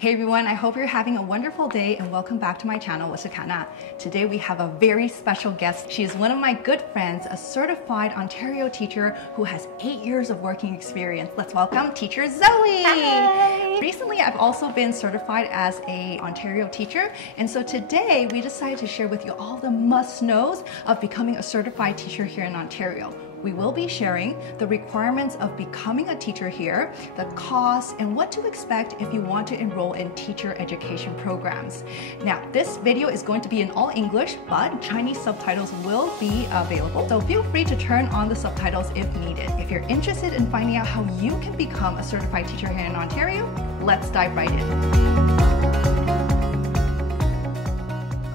Hey everyone, I hope you're having a wonderful day and welcome back to my channel, 我是卡娜. Today we have a very special guest. She is one of my good friends, a certified Ontario teacher who has 8 years of working experience. Let's welcome teacher Zoe. Hi. Recently, I've also been certified as an Ontario teacher, and so today we decided to share with you all the must-knows of becoming a certified teacher here in Ontario. We will be sharing the requirements of becoming a teacher here, the costs, and what to expect if you want to enroll in teacher education programs. Now, this video is going to be in all English, but Chinese subtitles will be available, so feel free to turn on the subtitles if needed. If you're interested in finding out how you can become a certified teacher here in Ontario, let's dive right in.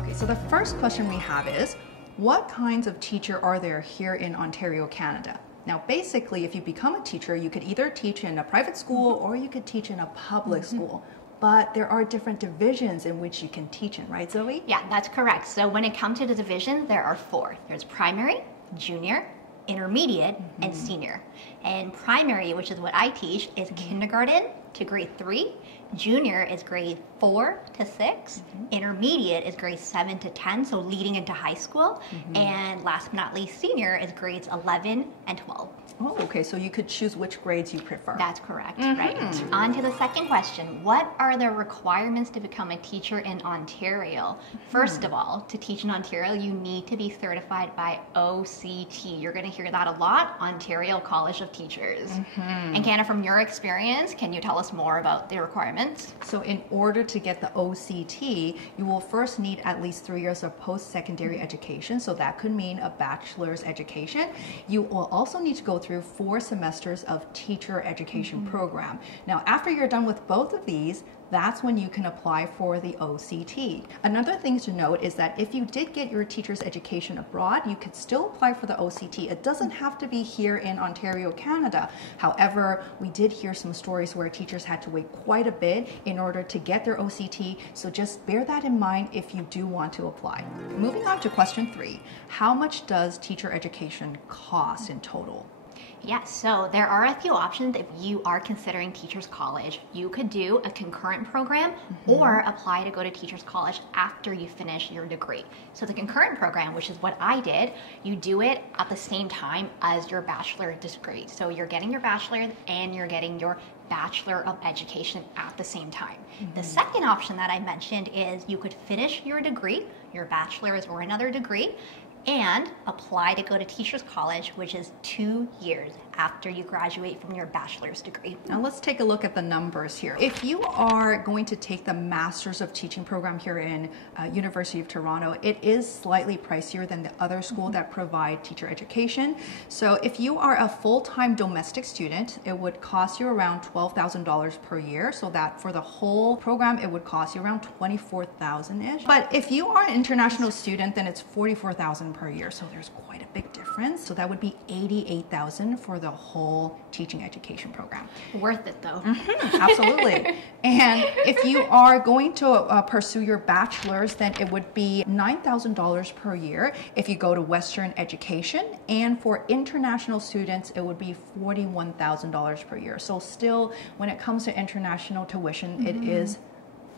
Okay, so the first question we have is, what kinds of teacher are there here in Ontario, Canada? Now, basically, if you become a teacher, you could either teach in a private school or you could teach in a public school. But there are different divisions in which you can teach in, right, Zoe? Yeah, that's correct. So when it comes to the division, there are 4. There's primary, junior, intermediate, and senior. And primary, which is what I teach, is kindergarten to grade 3. Junior is grade 4 to 6. Intermediate is grade 7 to 10, so leading into high school. And last but not least, senior is grades 11 and 12. Oh, okay, so you could choose which grades you prefer. That's correct, right. On to the second question. What are the requirements to become a teacher in Ontario? First of all, to teach in Ontario, you need to be certified by OCT. You're going to hear that a lot, Ontario College of Teachers. And Canna, from your experience, can you tell us more about the requirements? So in order to get the OCT, you will first need at least 3 years of post-secondary education. So that could mean a bachelor's education. You will also need to go through 4 semesters of teacher education program. Now, after you're done with both of these, that's when you can apply for the OCT. Another thing to note is that if you did get your teacher's education abroad, you could still apply for the OCT. It doesn't have to be here in Ontario, Canada. However, we did hear some stories where teachers had to wait quite a bit in order to get their OCT, so just bear that in mind if you do want to apply. Moving on to question 3, how much does teacher education cost in total? Yes, so there are a few options if you are considering Teachers College. You could do a concurrent program or apply to go to Teachers College after you finish your degree. So the concurrent program, which is what I did, you do it at the same time as your bachelor's degree. So you're getting your bachelor's and you're getting your Bachelor of Education at the same time. The second option that I mentioned is you could finish your degree, your bachelor's or another degree, and apply to go to Teachers College, which is 2 years after you graduate from your bachelor's degree. Now let's take a look at the numbers here. If you are going to take the Masters of Teaching program here in University of Toronto, it is slightly pricier than the other school that provide teacher education. So if you are a full-time domestic student, it would cost you around $12,000 per year. So that for the whole program, it would cost you around $24,000-ish. But if you are an international student, then it's $44,000 per year. So there's quite a big difference. So that would be $88,000 for the whole teaching education program. Worth it though. Absolutely. And if you are going to pursue your bachelor's, then it would be $9,000 per year if you go to Western education. And for international students, it would be $41,000 per year. So still, when it comes to international tuition, it is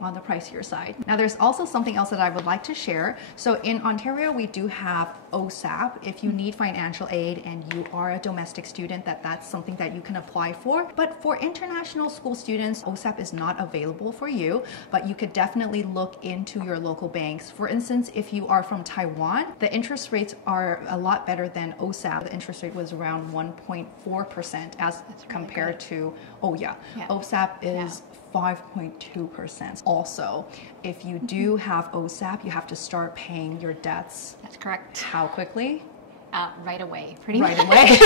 on the pricier side. Now there's also something else that I would like to share. So in Ontario, we do have OSAP. If you need financial aid and you are a domestic student, that's something that you can apply for. But for international school students, OSAP is not available for you, but you could definitely look into your local banks. For instance, if you are from Taiwan, the interest rates are a lot better than OSAP. The interest rate was around 1.4% as compared to, OSAP is 5.2%. Also, if you do have OSAP, you have to start paying your debts. That's correct. How quickly? Right away, pretty much. Right away.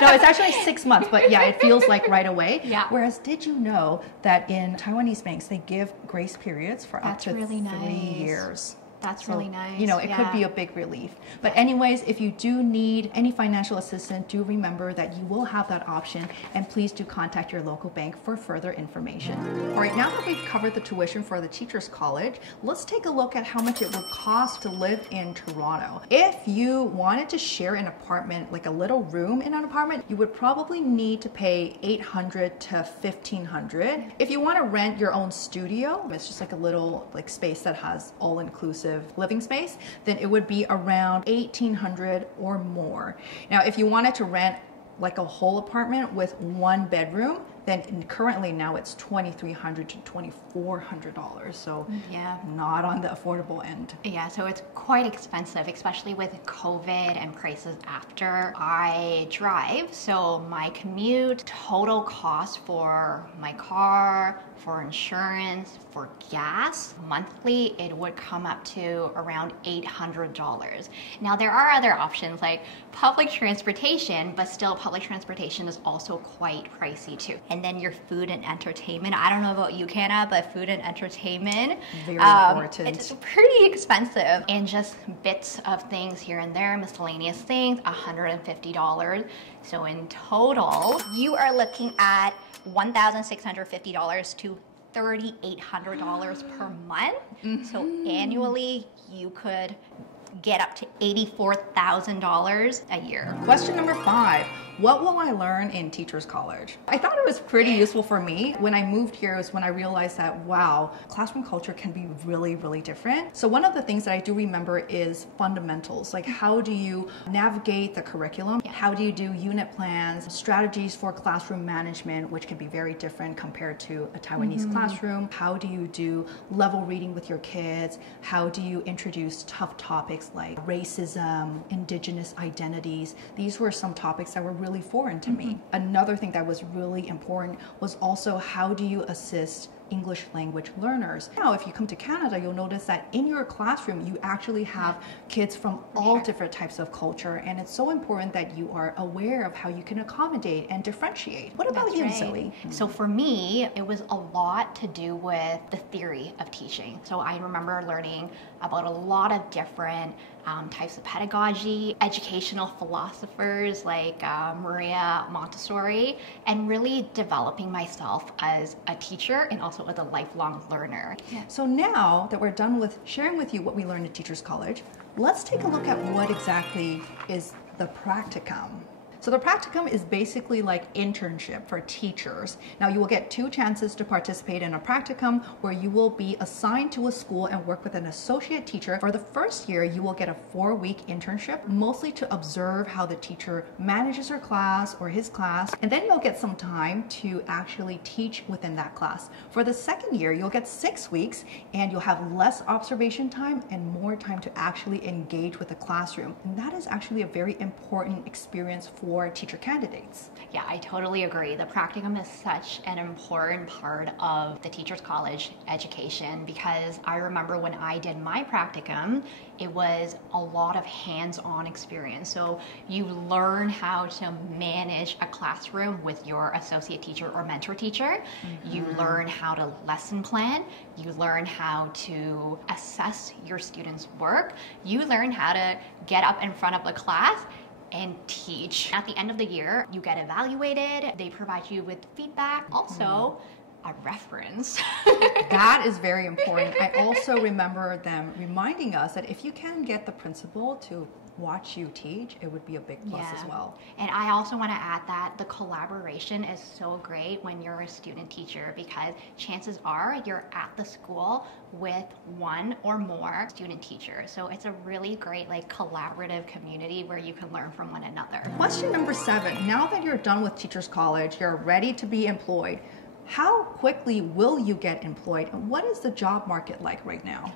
No, it's actually 6 months, but yeah, it feels like right away. Yeah. Whereas, did you know that in Taiwanese banks, they give grace periods for up to really 3 years? That's really nice. You know, it could be a big relief. But anyways, if you do need any financial assistance, do remember that you will have that option, and please do contact your local bank for further information. All right, now that we've covered the tuition for the Teachers College, let's take a look at how much it would cost to live in Toronto. If you wanted to share an apartment, like a little room in an apartment, you would probably need to pay $800 to $1,500. If you want to rent your own studio, it's just like a little like space that has all-inclusive living space, then it would be around $1,800 or more. Now, if you wanted to rent like a whole apartment with one bedroom, then currently now it's $2,300 to $2,400. So yeah, not on the affordable end. Yeah, so it's quite expensive, especially with COVID and prices after. I drive, so my commute, total cost for my car, for insurance, for gas, monthly, it would come up to around $800. Now, there are other options like public transportation, but still public transportation is also quite pricey too. And then your food and entertainment. I don't know about you, Kana, but food and entertainment, very important. It's pretty expensive. And just bits of things here and there, miscellaneous things, $150. So in total, you are looking at $1,650 to $3,800 per month. So annually, you could get up to $84,000 a year. Question number 5. What will I learn in Teachers College? I thought it was pretty useful for me. When I moved here is when I realized that, wow, classroom culture can be really, really different. So one of the things that I do remember is fundamentals, like how do you navigate the curriculum? How do you do unit plans, strategies for classroom management, which can be very different compared to a Taiwanese classroom? How do you do level reading with your kids? How do you introduce tough topics like racism, indigenous identities? These were some topics that were really foreign to me. Another thing that was really important was also how do you assist English language learners. Now, if you come to Canada, you'll notice that in your classroom, you actually have kids from all different types of culture, and it's so important that you are aware of how you can accommodate and differentiate. What about you, Zoe? So for me, it was a lot to do with the theory of teaching. So I remember learning about a lot of different types of pedagogy, educational philosophers like Maria Montessori, and really developing myself as a teacher and also as a lifelong learner. So now that we're done with sharing with you what we learned at Teachers College, let's take a look at what exactly is the Practicum. So the Practicum is basically like internship for teachers. Now you will get 2 chances to participate in a Practicum where you will be assigned to a school and work with an associate teacher. For the first year, you will get a 4-week internship, mostly to observe how the teacher manages her class or his class, and then you'll get some time to actually teach within that class. For the second year, you'll get 6 weeks and you'll have less observation time and more time to actually engage with the classroom. And that is actually a very important experience for teacher candidates. Yeah, I totally agree. The Practicum is such an important part of the Teachers College education because I remember when I did my Practicum, it was a lot of hands-on experience. So you learn how to manage a classroom with your associate teacher or mentor teacher. You learn how to lesson plan. You learn how to assess your students' work. You learn how to get up in front of the class and teach. At the end of the year, you get evaluated. They provide you with feedback. Also, a reference. That is very important. I also remember them reminding us that if you can get the principal to watch you teach, it would be a big plus as well. And I also want to add that the collaboration is so great when you're a student teacher because chances are you're at the school with 1 or more student teachers. So it's a really great like collaborative community where you can learn from one another. Question number 7. Now that you're done with Teachers College, you're ready to be employed. How quickly will you get employed, and what is the job market like right now?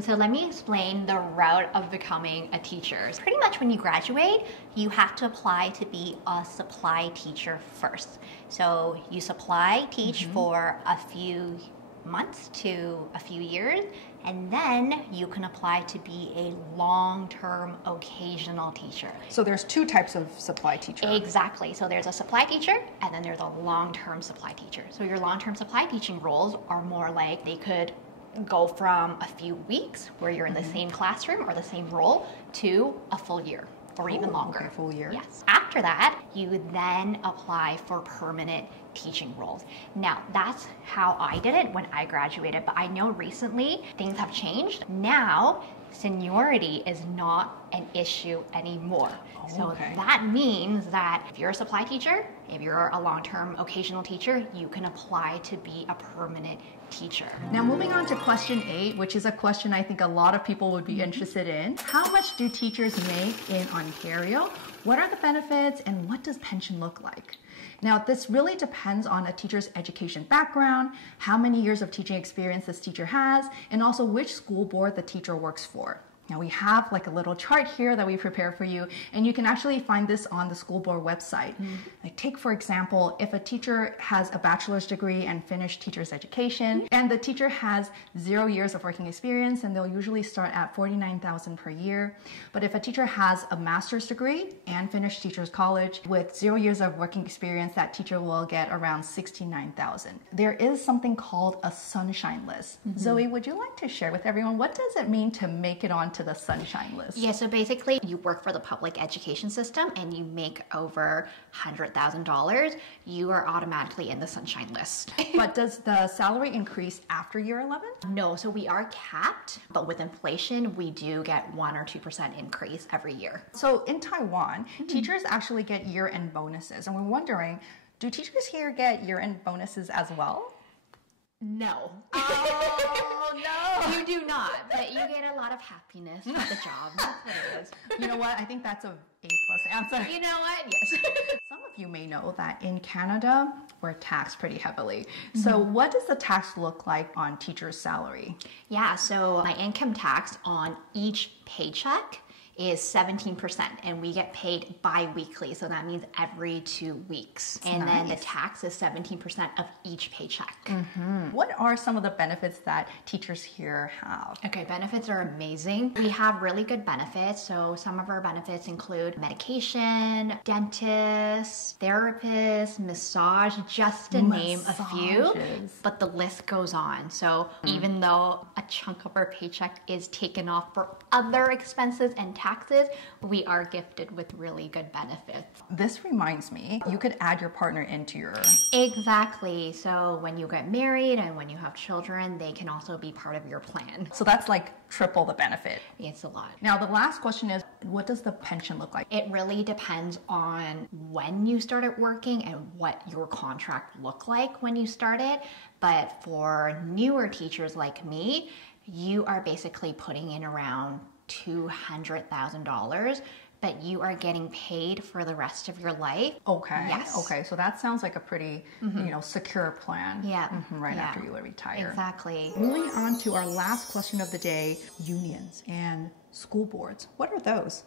So let me explain the route of becoming a teacher. Pretty much when you graduate, you have to apply to be a supply teacher first. So you supply teach for a few months to a few years, and then you can apply to be a long-term occasional teacher. So there's 2 types of supply teacher. Exactly. So there's a supply teacher and then there's a long-term supply teacher. So your long-term supply teaching roles are more like they could go from a few weeks where you're in the same classroom or the same role to a full year or even longer. Okay, full year. Yes. After that, you then apply for permanent teaching roles. Now, that's how I did it when I graduated, but I know recently things have changed. Now, seniority is not an issue anymore. So that means that if you're a supply teacher, if you're a long-term occasional teacher, you can apply to be a permanent teacher. Now moving on to question 8, which is a question I think a lot of people would be interested in. How much do teachers make in Ontario? What are the benefits and what does pension look like? Now, this really depends on a teacher's education background, how many years of teaching experience this teacher has, and also which school board the teacher works for. Now we have like a little chart here that we prepared for you, and you can actually find this on the school board website. Like take for example, if a teacher has a bachelor's degree and finished teacher's education, and the teacher has 0 years of working experience, and they'll usually start at $49,000 per year. But if a teacher has a master's degree and finished teacher's college with 0 years of working experience, that teacher will get around $69,000. There is something called a sunshine list. Zoe, would you like to share with everyone, what does it mean to make it on to the sunshine list? Yeah, so basically you work for the public education system and you make over $100,000, you are automatically in the sunshine list. But does the salary increase after year 11? No, so we are capped, but with inflation, we do get 1 or 2% increase every year. So in Taiwan, teachers actually get year-end bonuses, and we're wondering, do teachers here get year-end bonuses as well? No. Oh, no. You do not, but you get a lot of happiness at the job. That's what it is. You know what? I think that's a A+ answer. You know what? Yes. Some of you may know that in Canada, we're taxed pretty heavily. So what does the tax look like on teachers' salary? Yeah, so my income tax on each paycheck is 17%, and we get paid bi-weekly, so that means every 2 weeks. And then the tax is 17% of each paycheck. What are some of the benefits that teachers here have? Okay, benefits are amazing. We have really good benefits. So some of our benefits include medication, dentists, therapists, massage, just to name a few. But the list goes on. So even though a chunk of our paycheck is taken off for other expenses and taxes, we are gifted with really good benefits. This reminds me, you could add your partner into your... Exactly. So when you get married and when you have children, they can also be part of your plan. So that's like triple the benefit. It's a lot. Now the last question is, what does the pension look like? It really depends on when you started working and what your contract looked like when you started. But for newer teachers like me, you are basically putting in around $200,000, but you are getting paid for the rest of your life. Okay. Yes. Okay. So that sounds like a pretty, secure plan. Yeah. Right after you retire. Exactly. Moving on to our last question of the day, unions and school boards. What are those?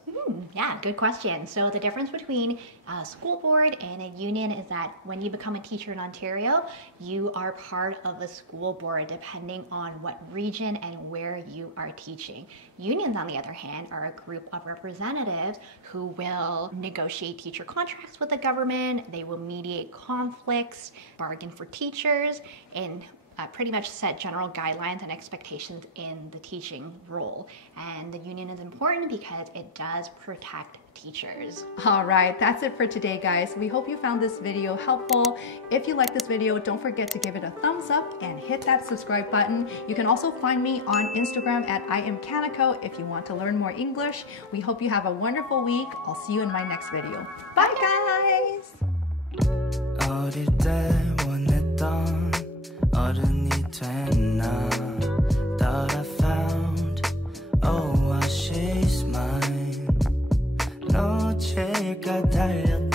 Yeah, good question. So the difference between a school board and a union is that when you become a teacher in Ontario, you are part of a school board depending on what region and where you are teaching. Unions, on the other hand, are a group of representatives who will negotiate teacher contracts with the government. They will mediate conflicts, bargain for teachers, and pretty much set general guidelines and expectations in the teaching role. And the union is important because it does protect teachers. All right, that's it for today, guys. We hope you found this video helpful. If you like this video, don't forget to give it a thumbs up and hit that subscribe button. You can also find me on Instagram at hicanako if you want to learn more English. We hope you have a wonderful week. I'll see you in my next video. Bye, guys! 어른이 됐나 Thought I found Oh, she's mine 놓칠까 달렸다